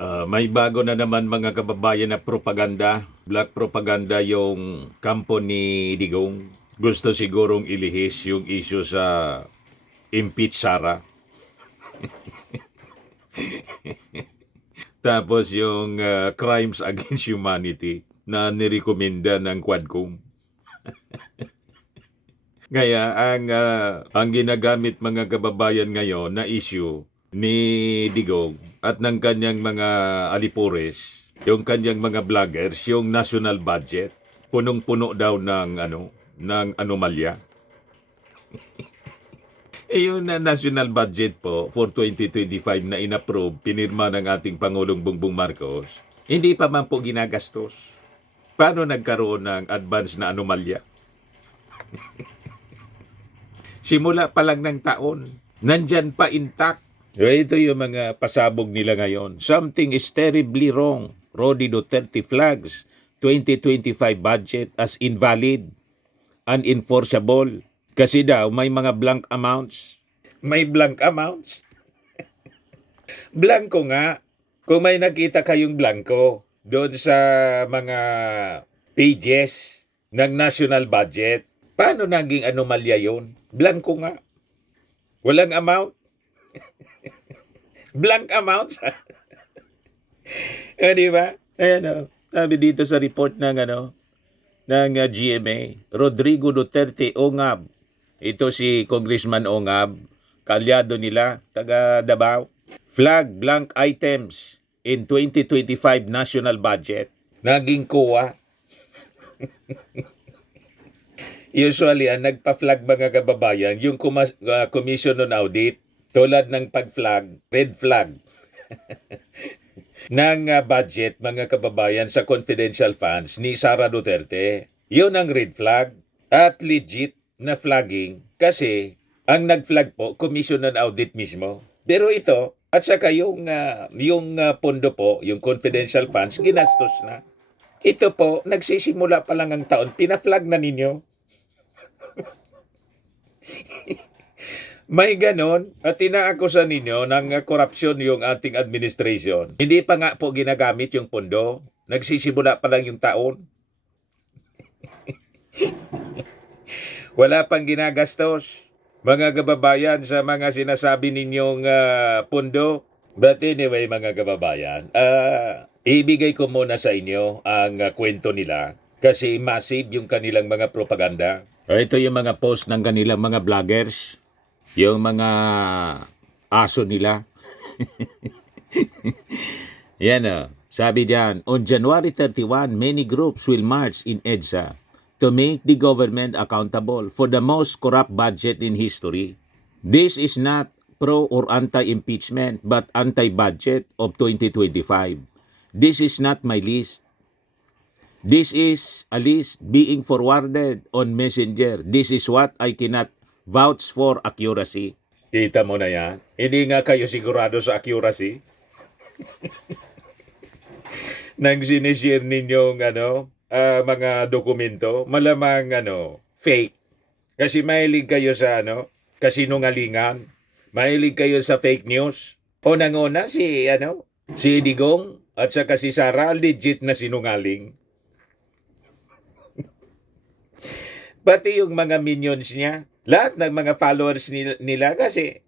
May bago na naman mga kababayan na propaganda. Black propaganda yung kampo ni Digong. Gusto sigurong ilihis yung issue sa impeach Sara. Tapos yung crimes against humanity na nirekomenda ng Quadcom. Kaya ang ginagamit mga kababayan ngayon na issue ni Digong at ng kanyang mga alipores, yung kanyang mga vloggers, yung national budget, punong-puno daw ng anomalya. Yung national budget po for 2025 na inapprove, pinirma ng ating Pangulong Bongbong Marcos, hindi pa man po ginagastos. Paano nagkaroon ng advance na anomalya? Simula pa lang ng taon, nandyan pa intact. Ito yung mga pasabog nila ngayon. Something is terribly wrong. Rodi Duterte flags 2025 budget as invalid, unenforceable. Kasi daw may mga blank amounts. May blank amounts? Blanko nga. Kung may nakita kayong blanko doon sa mga pages ng national budget, paano naging anomalya yun? Blanko nga. Walang amount. Blank amounts. Di ba? Ayan, sabi dito sa report ng GMA, Rodrigo Duterte Ongab. Ito si Congressman Ongab, kalyado nila, taga Davao. Flag blank items in 2025 national budget. Naging kuwa. Usually, ang nagpa-flag mga kababayan, yung Commission on Audit, tulad ng pag-flag, red flag, ng budget mga kababayan sa confidential funds ni Sara Duterte. Yun ang red flag at legit na flagging kasi ang nag-flag po, Commission on Audit mismo. Pero ito, at saka yung pondo po, yung confidential funds, ginastos na. Ito po, nagsisimula pa lang ang taon, pina-flag na ninyo. May ganon at inaakusan ninyo ng korupsyon yung ating administration. Hindi pa nga po ginagamit yung pondo. Nagsisimula pa lang yung taon. Wala pang ginagastos. Mga kababayan sa mga sinasabi ninyong pondo. But anyway mga kababayan, ibigay ko muna sa inyo ang kwento nila kasi massive yung kanilang mga propaganda. Ito yung mga post ng kanilang mga vloggers. Yung mga aso nila. Yan sabi diyan, on January 31, many groups will march in EDSA to make the government accountable for the most corrupt budget in history. This is not pro or anti-impeachment but anti-budget of 2025. This is not my list. This is a list being forwarded on Messenger. This is what I cannot vouch for accuracy. Kita mo na yan? Hindi nga kayo sigurado sa accuracy? Nang sinishare ninyong mga dokumento, malamang fake. Kasi mahilig kayo sa kasinungalingan. Mahilig kayo sa fake news. Unang-una si Digong at saka si Sara, legit na sinungaling. Pati yung mga minions niya, lahat ng mga followers nila kasi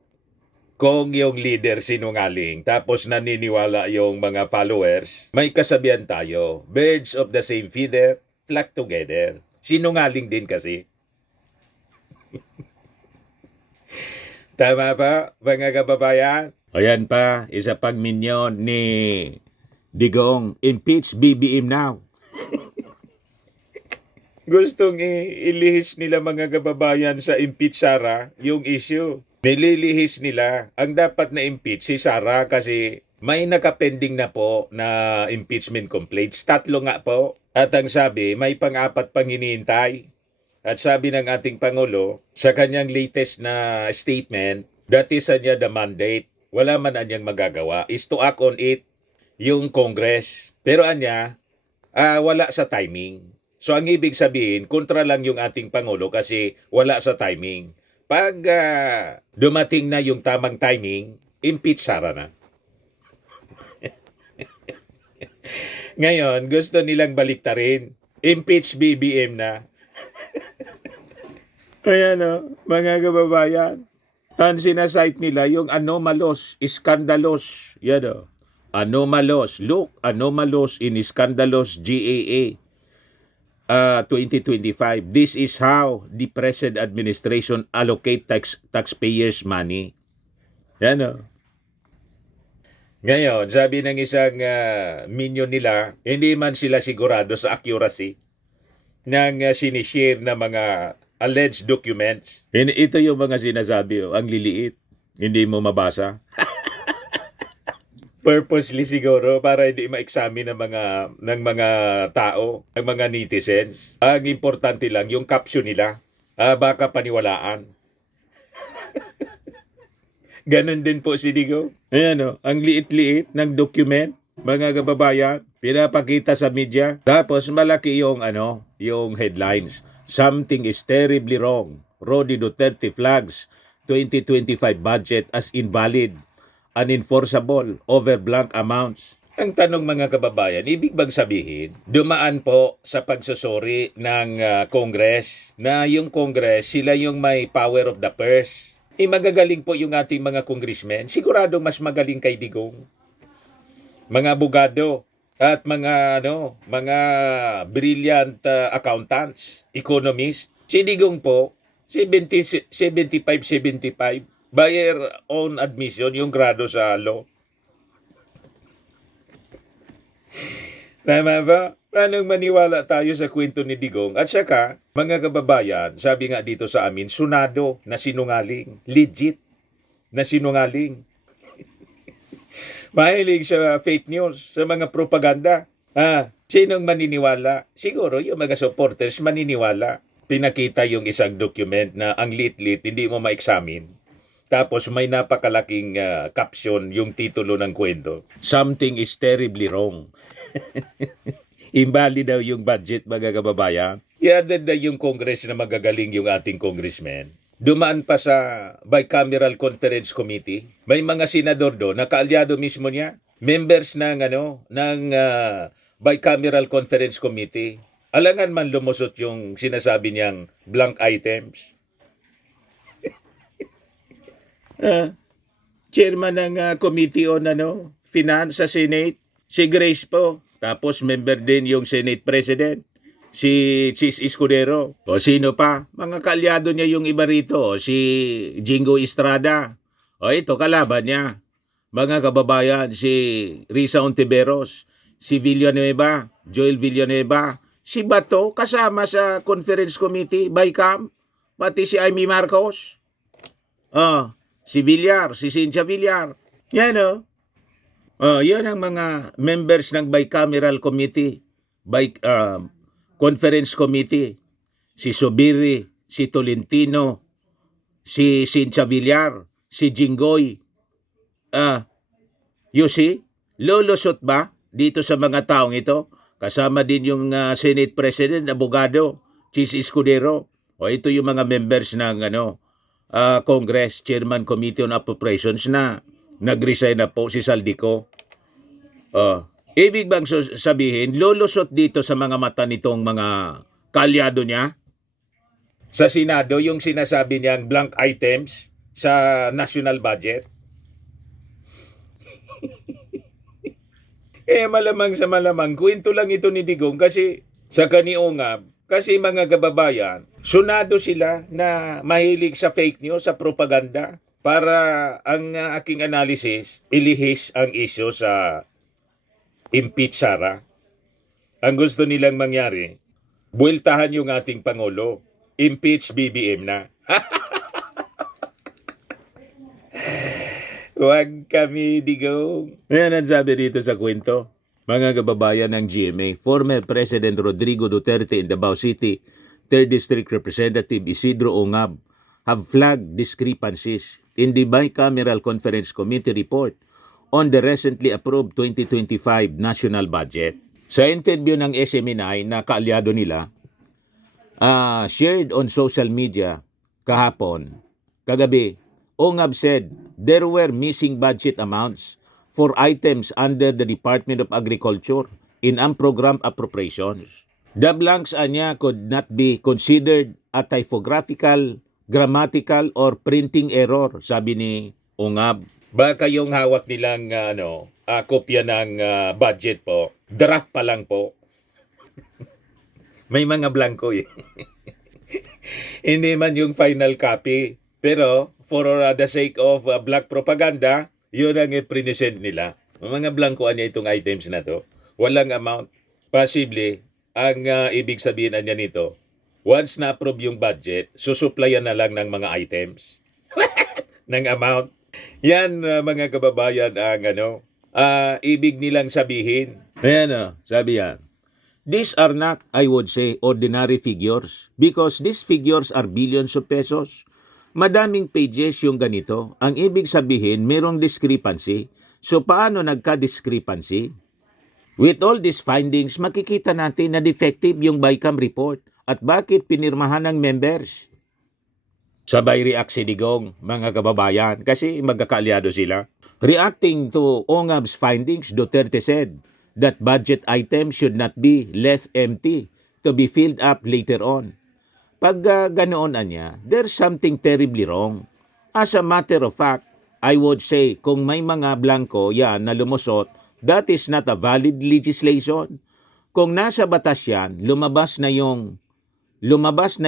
kung yung leader sinungaling tapos naniniwala yung mga followers, may kasabihan tayo, birds of the same feather flock together. Sinungaling din kasi. Tama ba, mga kababayan? Ayan pa, isa pang minion ni Digong, impeach BBM now. Gustong ilihis nila mga kababayan sa impeach Sara yung issue. Nililihis nila ang dapat na impeach si Sara kasi may nakapending na po na impeachment complaints. 3 nga po. At ang sabi, may pang-4 pang hinihintay. At sabi ng ating Pangulo, sa kanyang latest na statement, that is niya the mandate. Wala man anyang magagawa is to act on it yung Congress. Pero wala sa timing. So ang ibig sabihin, kontra lang yung ating Pangulo kasi wala sa timing. Pag dumating na yung tamang timing, impeach Sara na. Ngayon, gusto nilang baliktarin. Impeach BBM na. Ayan o, mga kababayan. Ang sinasite nila yung anomalos, iskandalos. Yan o. Anomalos. Look, anomalos in iskandalos GAA 2025. This is how the present administration allocate taxpayers' money. Yan o. Ngayon, sabi ng isang minion nila, hindi man sila sigurado sa accuracy ng sinishare na mga alleged documents. Ito yung mga sinasabi, ang liliit. Hindi mo mabasa. Purposely siguro para hindi ma-examine ng mga tao, ng mga netizens. Ang importante lang yung caption nila. Baka paniwalaan. Ganon din po si Digo. Ayan o, ang liit-liit ng document, mga kababayan, pinapakita sa media. Tapos malaki yung yung headlines. Something is terribly wrong. Rodi Duterte flags 2025 budget as invalid, unenforceable, over blank amounts. Ang tanong mga kababayan, ibig bang sabihin, dumaan po sa pagsusuri ng Congress na yung Congress, sila yung may power of the purse. Magagaling po yung ating mga congressmen. Siguradong mas magaling kay Digong. Mga abogado at mga brilliant accountants, economists. Si Digong po, 75 by their own admission, yung grado sa law. Tama ba? Anong maniwala tayo sa kwento ni Digong? At saka, mga kababayan, sabi nga dito sa amin, sunado na sinungaling. Legit na sinungaling. Mahilig sa fake news, sa mga propaganda. Sinong maniniwala? Siguro yung mga supporters maniniwala. Pinakita yung isang document na ang lit-lit, hindi mo ma-examine. Tapos may napakalaking caption, yung titulo ng kwento. Something is terribly wrong. Invalid daw yung budget, mga kababayan. I-added na yung Congress na magagaling yung ating congressman. Dumaan pa sa Bicameral Conference Committee. May mga senador doon na kaalyado mismo niya. Members ng Bicameral Conference Committee. Alangan man lumusot yung sinasabi niyang blank items. Chairman ng Committee on Finance sa Senate, si Grace po. Tapos member din yung Senate President, si Chis Escudero. O sino pa? Mga kaalyado niya yung iba rito. Si Jingo Estrada. O ito, kalaban niya. Mga kababayan, si Risa Ontiveros, si Villanueva, Joel Villanueva, si Bato, kasama sa Conference Committee, Bicam, pati si Amy Marcos. Si Villar, si Cynthia Villar. Yan o. Yan ang mga members ng Bicameral Committee, Conference Committee. Si Subiri, si Tolentino, si Cynthia Villar, si Jinggoy. You see, lulusot ba dito sa mga taong ito? Kasama din yung Senate President, abogado, Chis Escudero. O ito yung mga members ng Congress, Chairman Committee on Appropriations na nag-resign na po si Saldico. Ibig bang sabihin, lulusot dito sa mga mata nitong mga kaalyado niya? Sa Senado, yung sinasabi niyang blank items sa national budget? Malamang sa malamang, kwento lang ito ni Digong kasi sa kaniungab, kasi mga kababayan, sunado sila na mahilig sa fake news, sa propaganda, para ang aking analysis, ilihis ang issue sa impeach Sara. Ang gusto nilang mangyari, buweltahan yung ating Pangulo, impeach BBM na. Huwag kami, Digong. Yan ang sabi dito sa kwento. Mga kababayan ng GMA, former President Rodrigo Duterte in Davao City, 3rd District Representative Isidro Ongab, have flagged discrepancies in the Bicameral Conference Committee report on the recently approved 2025 national budget. Sa interview ng SMNI na kaalyado nila, shared on social media kagabi, Ongab said there were missing budget amounts for items under the Department of Agriculture in unprogrammed appropriations. The blanks anya could not be considered a typographical, grammatical, or printing error, sabi ni Ungab. Baka yung hawak nilang kopya ng budget po, draft pa lang po. May mga blanco eh. Hindi man yung final copy. Pero for the sake of black propaganda, yun ang i-present nila. Mga blancoan niya itong items na to. Walang amount. Possibly, ang ibig sabihin niya nito, once na-approve yung budget, susuplayan na lang ng mga items. Ng amount. Yan mga kababayan ang ibig nilang sabihin. Ayan sabi yan. These are not, I would say, ordinary figures because these figures are billions of pesos. Madaming pages yung ganito. Ang ibig sabihin, merong discrepancy. So, paano nagka-discrepancy? With all these findings, makikita natin na defective yung BICAM report at bakit pinirmahan ng members. Sabay react si Digong, mga kababayan, kasi magkakaalyado sila. Reacting to Ongab's findings, Duterte said that budget items should not be left empty to be filled up later on. Pag ganoon niya, there's something terribly wrong. As a matter of fact, I would say kung may mga blanco yan na lumusot, that is not a valid legislation. Kung nasa batas yan, lumabas na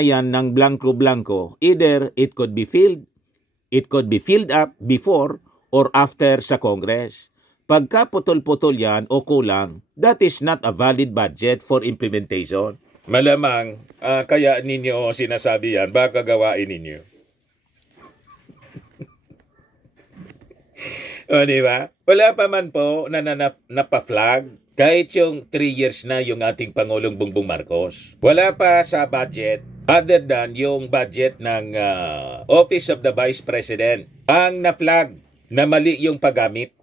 yan ng blanco-blanco. Either it could be filled up before or after sa Congress. Pagka putol-putol yan o kulang, that is not a valid budget for implementation. Malamang, kaya ninyo sinasabi yan, baka gawain ninyo. O, diba? Wala pa man po na napaflag kahit yung 3 years na yung ating Pangulong Bongbong Marcos. Wala pa sa budget other than yung budget ng Office of the Vice President ang na-flag na mali yung paggamit.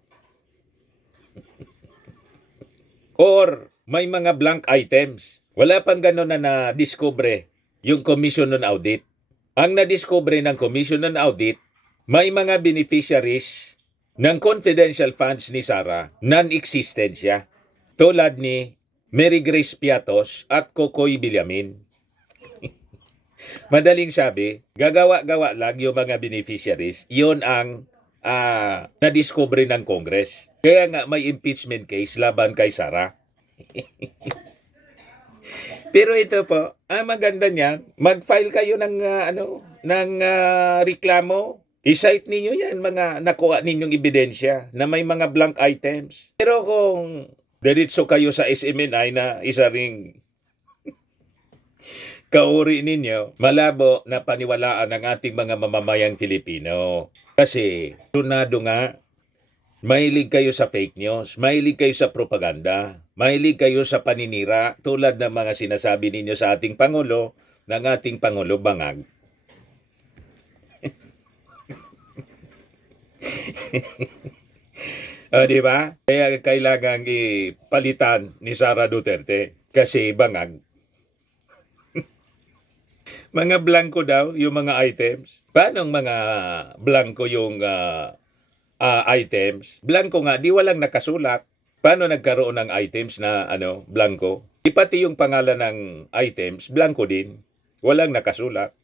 Or may mga blank items. Wala pang gano'n na na-discover yung Commission on Audit. Ang na-discover ng Commission on Audit, may mga beneficiaries ng confidential funds ni Sara, non-existent siya. Tulad ni Mary Grace Piatos at Kokoy Villamin. Madaling sabi, gagawa-gawa lang yung mga beneficiaries. Yun ang na-discover ng Congress. Kaya nga may impeachment case laban kay Sara. Pero ito po, maganda niyan, mag-file kayo ng reklamo. I-cite ninyo yan, mga nakuha ninyong ebidensya na may mga blank items. Pero kung diretso kayo sa SMNI na isa ring kauri ninyo, malabo na paniwalaan ng ating mga mamamayang Filipino. Kasi, tunado nga, mahilig kayo sa fake news, mahilig kayo sa propaganda, mahilig kayo sa paninira tulad ng mga sinasabi ninyo sa ating Pangulo, ng ating Pangulo Bangag. Diba? Kaya kailangan ipalitan ni Sara Duterte kasi Bangag. Mga blanco daw yung mga items. Paano mga blanco yung items? Blanco nga, di walang nakasulat. Paano nagkaroon ng items na blanco? Di pati yung pangalan ng items, blanco din. Walang nakasulat.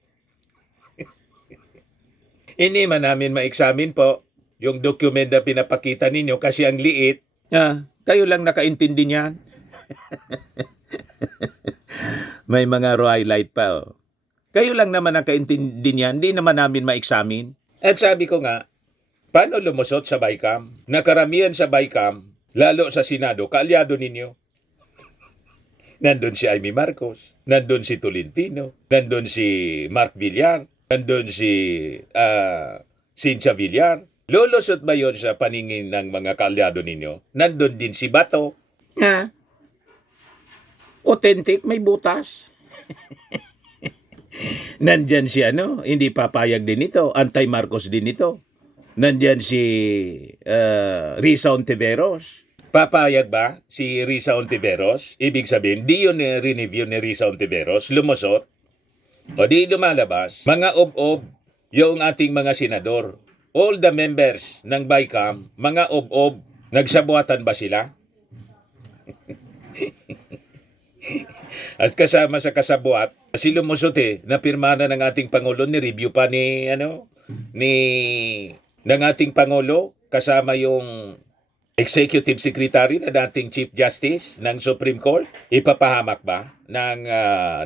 Hindi man namin ma-examine po yung document na pinapakita ninyo kasi ang liit. Kayo lang nakaintindi niyan. May mga highlight pa. Kayo lang naman nakaintindi niyan, di naman namin ma-examine. At sabi ko nga, paano lumusot sa BICAM? Nakaramihan sa BICAM, lalo sa Senado, kaalyado ninyo. Nandun si Amy Marcos, nandun si Tolentino, nandun si Mark Villar, nandun si Cynthia Villar. Lulusot ba yun sa paningin ng mga kaalyado ninyo? Nandun din si Bato. Authentic, may butas. Nandyan si hindi papayag din ito, anti-Marcos din ito. Nandyan si Risa Ontiveros. Papayag ba si Risa Ontiveros? Ibig sabihin, di yun re-review ni Risa Ontiveros, lumusot. O di lumalabas, mga ob-ob yung ating mga senador. All the members ng BICAM, mga ob-ob, nagsabuatan ba sila? At kasama sa kasabwat, si Lumusot napirma na ng ating Pangulo, ni-review pa ni ng ating Pangulo, kasama yung Executive Secretary na dating Chief Justice ng Supreme Court. Ipapahamak ba ng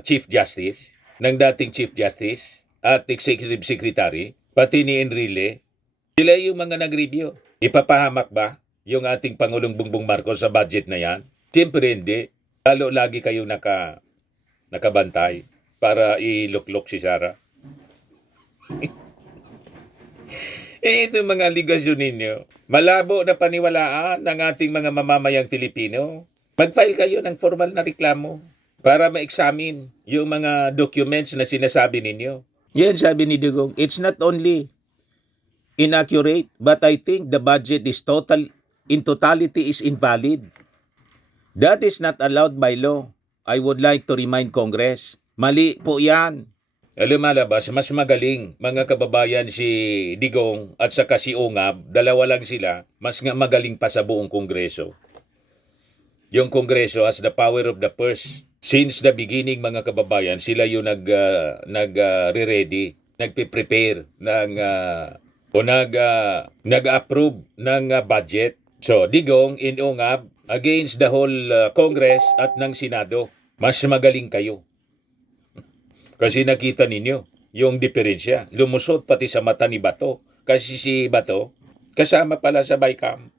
Chief Justice, ng dating Chief Justice at Executive Secretary, pati ni Enrile? Sila yung mga nag-review. Ipapahamak ba yung ating Pangulong Bongbong Marcos sa budget na yan? Siyempre hindi. Lalo lagi kayong nakabantay para iluklok si Sara. Ito mga aligasyon ninyo. Malabo na paniwalaan ng ating mga mamamayang Filipino. Mag-file kayo ng formal na reklamo para ma-examine yung mga documents na sinasabi ninyo. Yan sabi ni Digong, it's not only inaccurate, but I think the budget is in totality is invalid. That is not allowed by law. I would like to remind Congress. Mali po yan. Lumalabas, mas magaling mga kababayan si Digong at saka si Ungab, dalawa lang sila, mas magaling pa sa buong Kongreso. Yung Kongreso has the power of the purse. Since the beginning mga kababayan, sila yung nag-ready, nagpe-prepare nag-approve ng budget. So, Digong in Ungab against the whole Congress at ng Senado. Mas magaling kayo. Kasi nakita ninyo yung diferensya. Lumusot pati sa mata ni Bato. Kasi si Bato, kasama pala sa BICAM.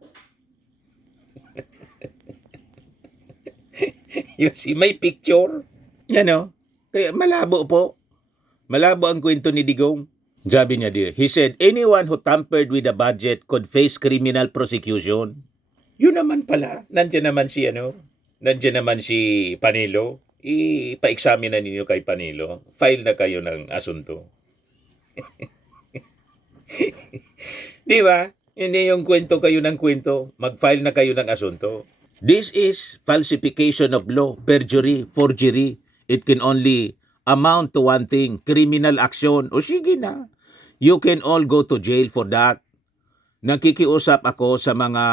May picture. Kaya malabo po. Malabo ang kwento ni Digong. Sabi niya he said, anyone who tampered with the budget could face criminal prosecution. Yun naman pala. Nandiyan naman si Panelo. Ipa-examine na ninyo kay Panelo. File na kayo ng asunto. Di ba? Hindi yung kwento kayo ng kwento. Mag-file na kayo ng asunto. This is falsification of law, perjury, forgery. It can only amount to one thing, criminal action. O sige na. You can all go to jail for that. Nakikiusap ako sa mga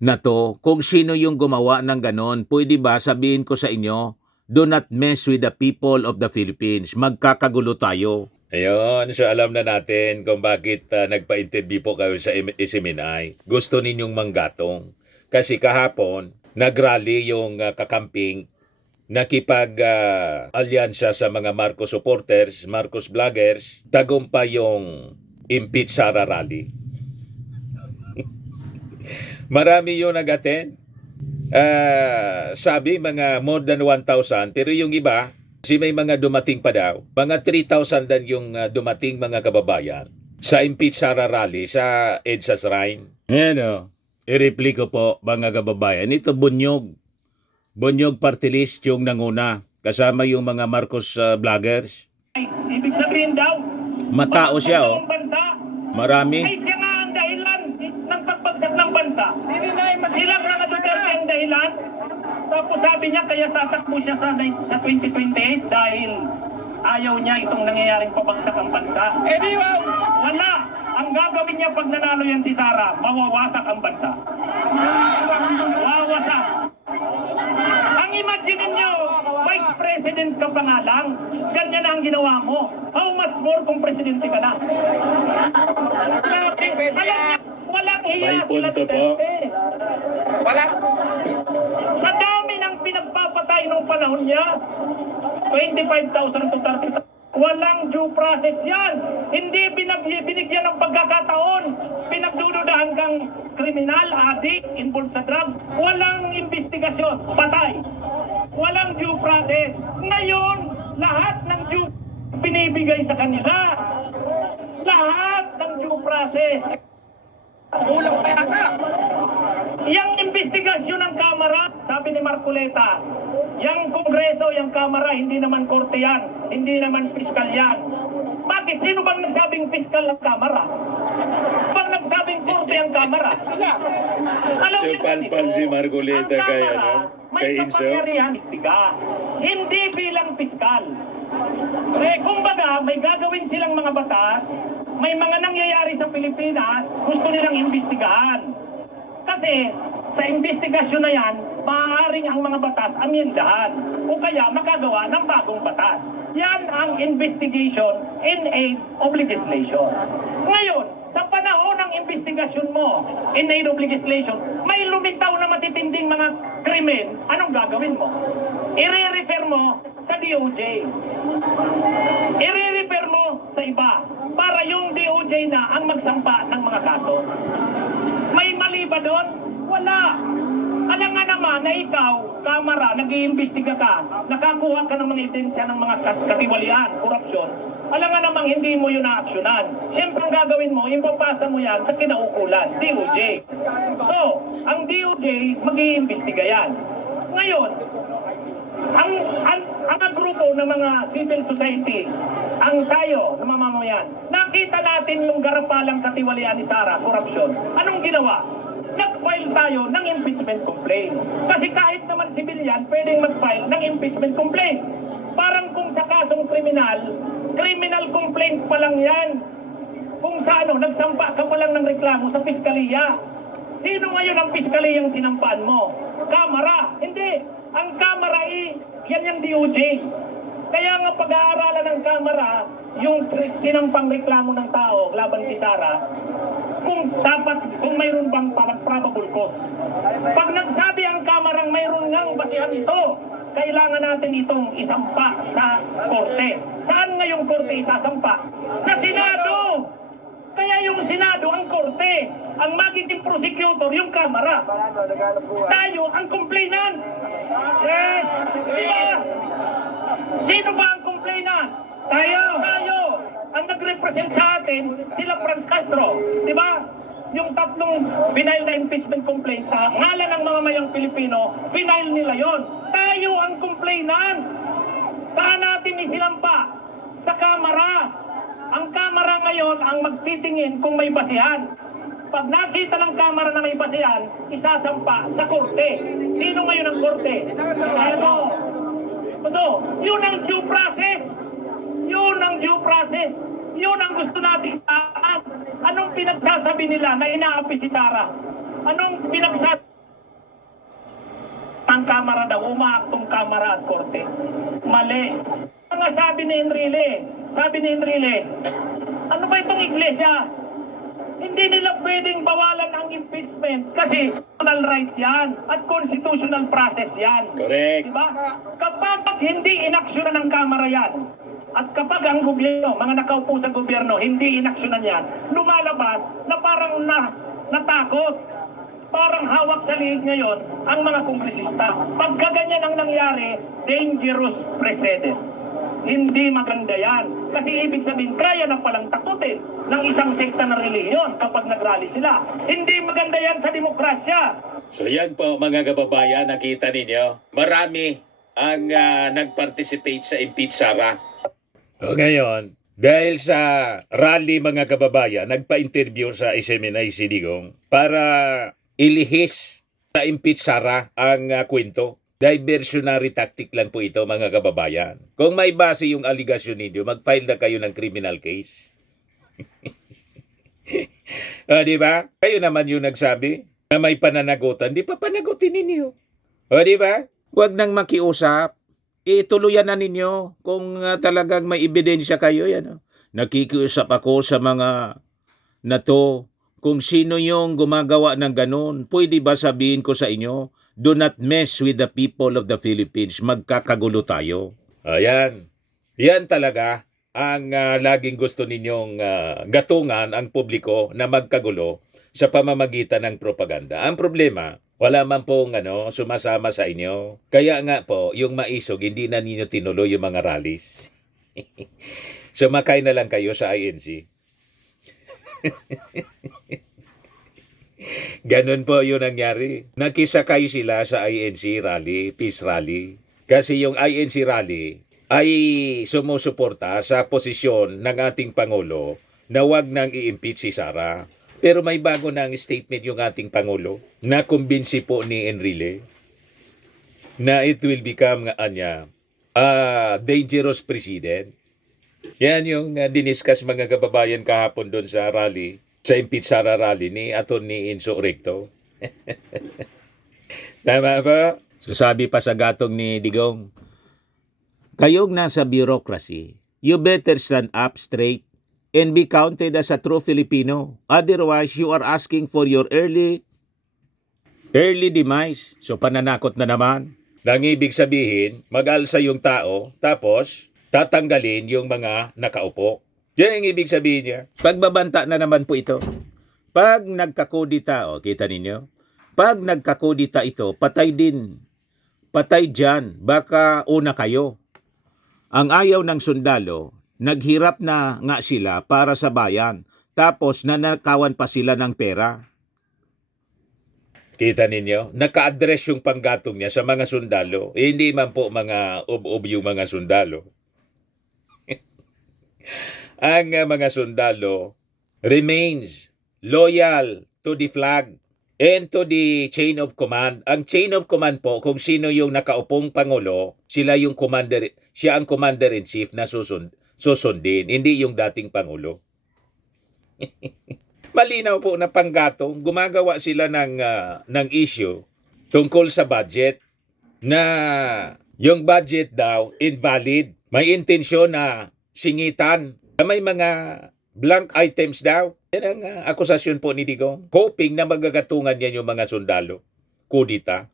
na to, kung sino yung gumawa ng ganon, pwede ba sabihin ko sa inyo, do not mess with the people of the Philippines. Magkakagulo tayo. Ayun, so alam na natin kung bakit nagpa-interview po kayo sa SMNI. Gusto ninyong manggatong. Kasi kahapon, nagrally yung kakamping, nakipag-alyansa sa mga Marcos supporters, Marcos vloggers, tagumpay yung impeach Sara rally. Marami yung nag-attend. Sabi mga more than 1,000. Pero yung iba, may mga dumating pa daw. Mga 3,000 dan yung dumating mga kababayan sa impeach Sara rally sa EDSA Shrine. I-reply ko po mga kababayan. Ito Bunyog. Bunyog party list yung nanguna. Kasama yung mga Marcos vloggers. Ibig sabihin daw, matao siya Marami. ay siya nga ang dahilan ng pagbagsak ng bansa. Sila mga Duterte ang dahilan. Tapos sabi niya kaya tatakbo siya sa 2028 dahil ayaw niya itong nangyayaring pabagsak ang bansa. Wala. Ang gagawin niya pag nanalo yan si Sara, mawawasak ang bansa. Wawasak. Ang imagine niyo, Vice President ka pa nga lang, ganyan ang ginawa mo. How much more kung presidente ka na? Walang hiya sila Duterte. Sa dami ng pinagpapatay nung panahon niya, 25,000 to 30,000. Walang due process yan. Hindi binigyan ng pagkakataon. Pinagdududahan kang kriminal, adik, involved sa drugs. Walang investigasyon. Patay. Walang due process. Ngayon, lahat ng due binibigay sa kanila. Lahat ng due process. Kulang pa yata. Yang investigasyon ng Kamara, sabi ni Marcoleta, yang Kongreso, yang Kamara, hindi naman korte yan, hindi naman piskal yan. Bakit? Sino bang nagsabing piskal ng Kamara? Bang nagsabing korte ang Kamara? Sila. Alam niyo, palpal si Marcoleta kay may kapangyarihan istiga. Hindi bilang piskal. Kumbaga, may gagawin silang mga batas, may mga nangyayari sa Pilipinas, gusto nilang imbestigahan. Kasi sa investigasyon na yan, maaaring ang mga batas amyendahan o kaya makagawa ng bagong batas. Yan ang investigation in aid of legislation. Ngayon, sa panahon ng investigasyon mo in aid of legislation, may lumitaw na matitinding mga krimen, anong gagawin mo? I-refer mo sa DOJ. I-refer mo sa iba para yung DOJ na ang magsampa ng mga kaso. May mali ba doon? Wala. Alam nga naman na ikaw, Kamara, nag-iimbestiga ka, nakakuha ka ng mga ebidensya ng mga katiwalian, korupsyon, alam nga namang hindi mo yun na-aksyonan. Siyempre ang gagawin mo, ipapasa mo yan sa kinaukulan, DOJ. So, ang DOJ, mag-iimbestiga yan. Ngayon, ang grupo ng mga civil society, ang tayo na mamamayan, nakita natin yung garapalang katiwalian ni Sara, korupsyon. Anong ginawa? Nag-file tayo ng impeachment complaint. Kasi kahit naman civilian, pwedeng mag-file ng impeachment complaint. Parang kung sa kasong criminal complaint pa lang yan. Kung sa nagsampa ka pa lang ng reklamo sa piskaliya. Sino ngayon ang piskaliyang sinampaan mo? Kamara. Hindi. Ang Kamara yan yung DOJ. Kaya nga pag-aaralan ng Kamara, yung sinampang reklamo ng tao laban kay Sara, kung mayroon bang probable cause. Pag nagsabi ang Kamarang mayroon ngang basihan ito, kailangan natin itong isampa sa korte. Saan nga yung korte isasampa? Sa Senado! Kaya yung Senado ang korte, ang magiging prosecutor yung Kamara. Tayo ang complainant. Yes! Diba? Sino ba ang complainant? Tayo! Tayo! Ang nag-represent sa atin, sila Franz Castro. Diba? Yung tatlong final na impeachment complaint sa ngalan ng mga mayang Pilipino, final nila yon. Tayo ang complainant. Saan natin isinampa? Sa Kamara. Ang Kamara ngayon ang magtitingin kung may basihan. Pag nakita ng Kamara na may basihan, isasampa sa korte. Sino ngayon ang korte? Senado. So, yun ang due process. Yun ang due process. Yun ang gusto natin taan. Anong pinagsasabi nila na inaapi si Sara? Anong pinagsasabi? Ang Kamara daw, umaaktong Kamara at Korte. Mali. Ang sabi ni Enrile, ano ba itong iglesia? Hindi nila pwedeng bawalan ang impeachment kasi constitutional right yan at constitutional process yan. Correct. Diba? Kapag hindi inaksyonan ng Kamara yan, at kapag ang gobyerno, mga nakaupo sa gobyerno, hindi inaksyonan yan, lumalabas na parang natakot. Parang hawak sa liig ngayon ang mga kongresista. Pagka ganyan ang nangyari, dangerous precedent. Hindi maganda yan. Kasi ibig sabihin, kaya na palang takutin ng isang sekta na relihiyon kapag nagrally sila. Hindi maganda yan sa demokrasya. So yan po mga kababayan, nakita ninyo, marami ang nag-participate sa impeach Sara. O ngayon, dahil sa rally mga kababayan, nagpa-interview sa SMNI Sidigong para ilihis sa impeach Sara ang kwento. Diversionary tactic lang po ito mga kababayan. Kung may base yung aligasyon ninyo, mag-file na kayo ng criminal case. Di ba? Kayo naman yung nagsabi na may pananagutan, di pa panagutin ninyo. Di ba? Huwag nang makiusap. Ituluyan na ninyo kung talagang may ebidensya kayo. Yan, nakikiusap ako sa mga na to. Kung sino yung gumagawa ng ganun, pwede ba sabihin ko sa inyo, do not mess with the people of the Philippines. Magkakagulo tayo. Ayan. Yan talaga ang laging gusto ninyong gatungan ang publiko na magkagulo sa pamamagitan ng propaganda. Ang problema, wala man pong sumasama sa inyo. Kaya nga po, yung maisog, hindi na ninyo tinuloy yung mga rallies. Sumakay na lang kayo sa INC. Ganun po yung nangyari. Nakisakay sila sa INC rally, peace rally. Kasi yung INC rally ay sumusuporta sa posisyon ng ating Pangulo na wag nang i-impeach si Sara. Pero may bago ng statement yung ating Pangulo na kumbinsi po ni Enrile na it will become dangerous president. Yan yung diniscuss mga kababayan kahapon doon sa rally, sa impeach Sara rally ni Atty. Inso Recto. Tama ba? So sabi pa sa gatong ni Digong, kayong nasa bureaucracy, you better stand up straight and be counted as a true Filipino. Otherwise, you are asking for your early demise. So pananakot na naman. Nang ibig sabihin, mag-alsa yung tao, tapos tatanggalin yung mga nakaupo. Yan ang ibig sabihin niya. Pagbabanta na naman po ito. Pag nagkakudita, kita ninyo? Pag nagkakudita ito, patay din. Patay dyan. Baka una kayo. Ang ayaw ng sundalo, naghirap na nga sila para sa bayan. Tapos nanakawan pa sila ng pera. Kita ninyo? Naka-address yung panggatong niya sa mga sundalo. Hindi man po mga ub-ub yung mga sundalo. Ang mga sundalo remains loyal to the flag and to the chain of command. Ang chain of command po, kung sino yung nakaupong pangulo, siya ang commander-in-chief na susundin, hindi yung dating pangulo. Malinaw po na panggatong, gumagawa sila ng issue tungkol sa budget na yung budget daw invalid. May intensyon na singitan. May mga blank items daw. Yan ang akusasyon po ni Digong. Hoping na magagatungan yan yung mga sundalo. Kudita.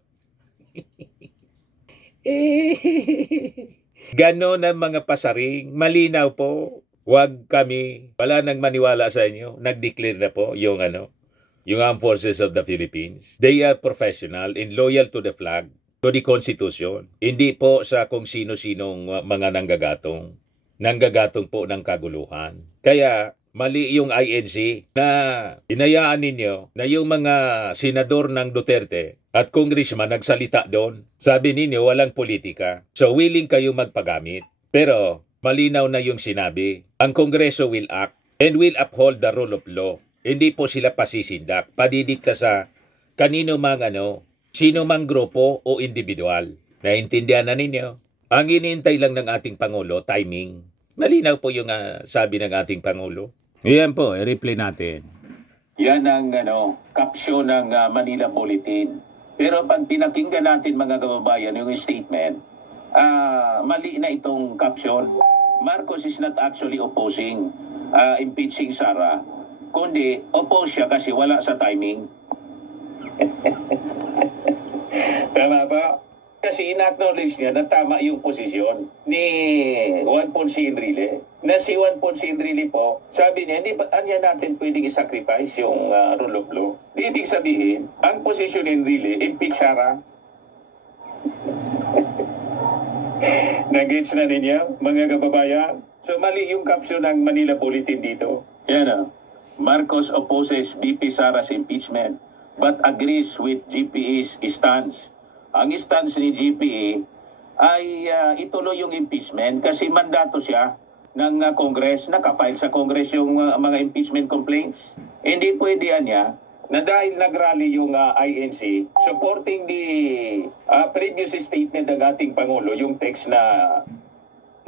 Ganon ang mga pasaring. Malinaw po. Huwag kami, wala nang maniwala sa inyo. Nag-declare na po yung Armed Forces of the Philippines. They are professional and loyal to the flag, to the Constitution. Hindi po sa kung sino-sinong mga nanggagatong. Nanggagatong po ng kaguluhan. Kaya, mali yung INC na inayaan ninyo na yung mga senador ng Duterte at congressman nagsalita doon. Sabi ninyo, walang politika. So, willing kayo magpagamit. Pero, malinaw na yung sinabi. Ang Kongreso will act and will uphold the rule of law. Hindi po sila pasisindak, padidikta sa kanino mang sino mang grupo o individual. Naintindihan na ninyo? Ang iniintay lang ng ating Pangulo, timing. Malinaw po yung sabi ng ating Pangulo. Yan po, i-replay natin. Yan ang caption ng Manila Bulletin. Pero pag pinakinggan natin mga kababayan yung statement, mali na itong caption. Marcos is not actually opposing impeaching Sara, kundi oppose siya kasi wala sa timing. Tama ba? Kasi in-acknowledge niya na tama yung posisyon ni Juan Ponce Enrile. Na si Juan Ponce Enrile po, sabi niya, hindi ba natin pwedeng i-sacrifice yung rule of law? Ibig sabihin, ang posisyon ni Enrile, impeach Sara. Nag-gets na ninyo, mga kababayan? So, mali yung caption ng Manila Bulletin dito. Yan Marcos opposes VP Sara's impeachment but agrees with GPA's stance. Ang stance ni GPA ay ituloy yung impeachment kasi mandato siya ng Congress, nakafile sa Congress yung mga impeachment complaints. Hindi pwede niya na dahil nag-rally yung INC supporting the previous statement ng ating Pangulo, yung text na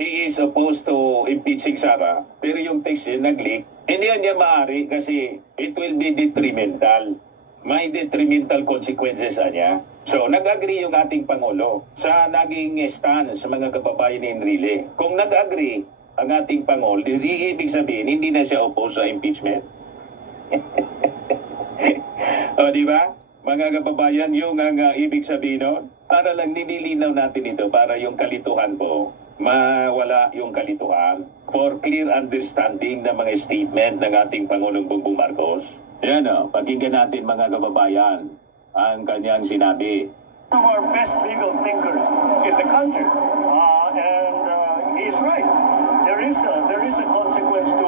he is opposed to impeaching Sara, pero yung text niya nag-leak, hindi niya maaari kasi it will be detrimental. May detrimental consequences niya. So, nag-agree yung ating Pangulo sa naging stance mga kababayan ni Enrile. Kung nag-agree ang ating Pangulo, ibig sabihin, hindi na siya opposed sa impeachment. O, di ba? Mga kababayan, yung ibig sabihin nun, para lang nililinaw natin ito para yung kalituhan po, mawala yung kalituhan for clear understanding ng mga statement ng ating Pangulong Bongbong Marcos. Yan pakinggan natin mga kababayan ang kanyang sinabi. One of our best legal thinkers in the country. And he is right. There is a consequence to,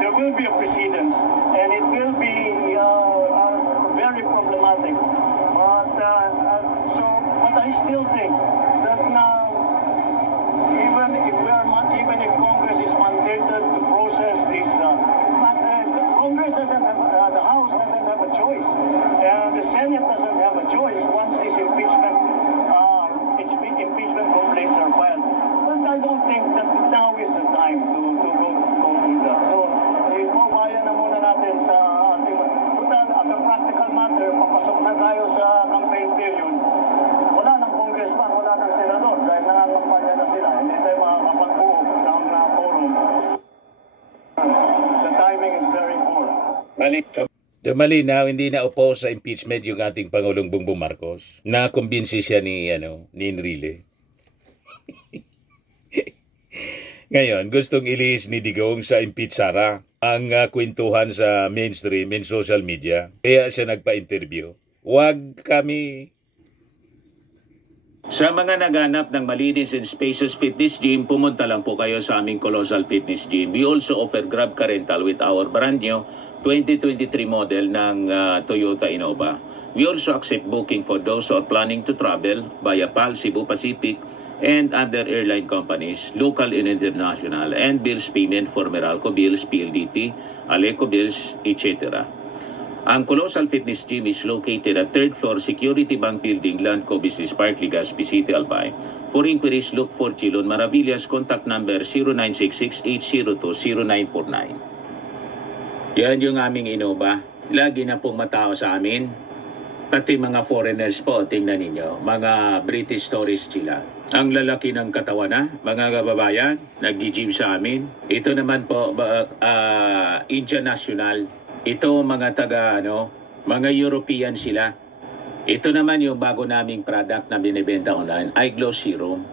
there will be a precedence and it will be very problematic. But I still think that now, even if Congress is mandated to process this, Congress doesn't have, the House doesn't have a choice. The Senate doesn't have a choice once these impeachment complaints are filed. But I don't think that now is the time to go do that. So, ipabayan na muna natin sa ating, as a practical matter, papasok na So malinaw, hindi na oppose sa impeachment yung ating Pangulong Bongbong Marcos. Nakumbinsi siya ni Enrile. Ngayon, gustong ilihis ni Digong sa impeach Sara ang kwentuhan sa mainstream and social media. Kaya siya nagpa-interview. Huwag kami. Sa mga naganap ng malinis and spacious fitness gym, pumunta lang po kayo sa aming Colossal Fitness Gym. We also offer Grab Car Rental with our brand new 2023 model ng Toyota Innova. We also accept booking for those who are planning to travel via PAL, Cebu Pacific, and other airline companies, local and international, and bills payment for Meralco Bills, PLDT, Aleco Bills, etc. Ang Colossal Fitness Gym is located at 3rd floor Security Bank Building, Landco Business Park, Legazpi City, Albay. For inquiries, look for Chilon Maravillas. Contact number 0966-802-0949. Yan yung aming Innova. Lagi na pong matao sa amin. Pati mga foreigners po, tingnan ninyo. Mga British tourists sila. Ang lalaki ng katawan na, mga kababayan, nag-gym sa amin. Ito naman po, Indian National. Ito mga mga European sila. Ito naman yung bago naming product na binibenta online, Eye Glow Serum.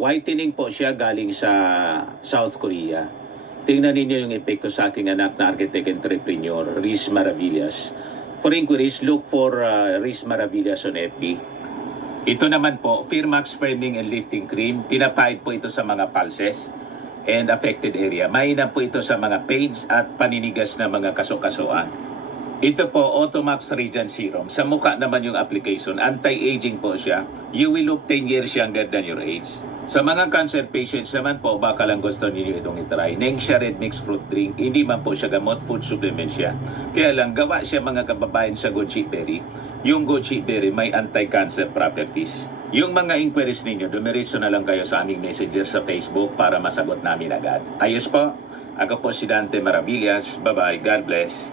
Whitening po siya galing sa South Korea. Tingnan ninyo yung epekto sa aking anak na architect entrepreneur, Riz Maravillas. For inquiries, look for Riz Maravillas on FB. Ito naman po, Firmax Firming and Lifting Cream. Pinapahid po ito sa mga pulses and affected area. Mainam po ito sa mga pains at paninigas na mga kaso-kasuan. Ito po, Automax Radiant Serum. Sa mukha naman yung application. Anti-aging po siya. You will look 10 years younger than your age. Sa mga cancer patients naman po, baka lang gusto ninyo itong itry. Nengxia Red Mixed Fruit Drink. Hindi man po siya gamot, food supplement siya. Kaya lang, gawa siya mga kababayan sa goji berry. Yung goji berry may anti-cancer properties. Yung mga inquiries ninyo, dumiretso na lang kayo sa aming messenger sa Facebook para masagot namin agad. Ayos po. Ako po si Dante Maravillas. Bye-bye. God bless.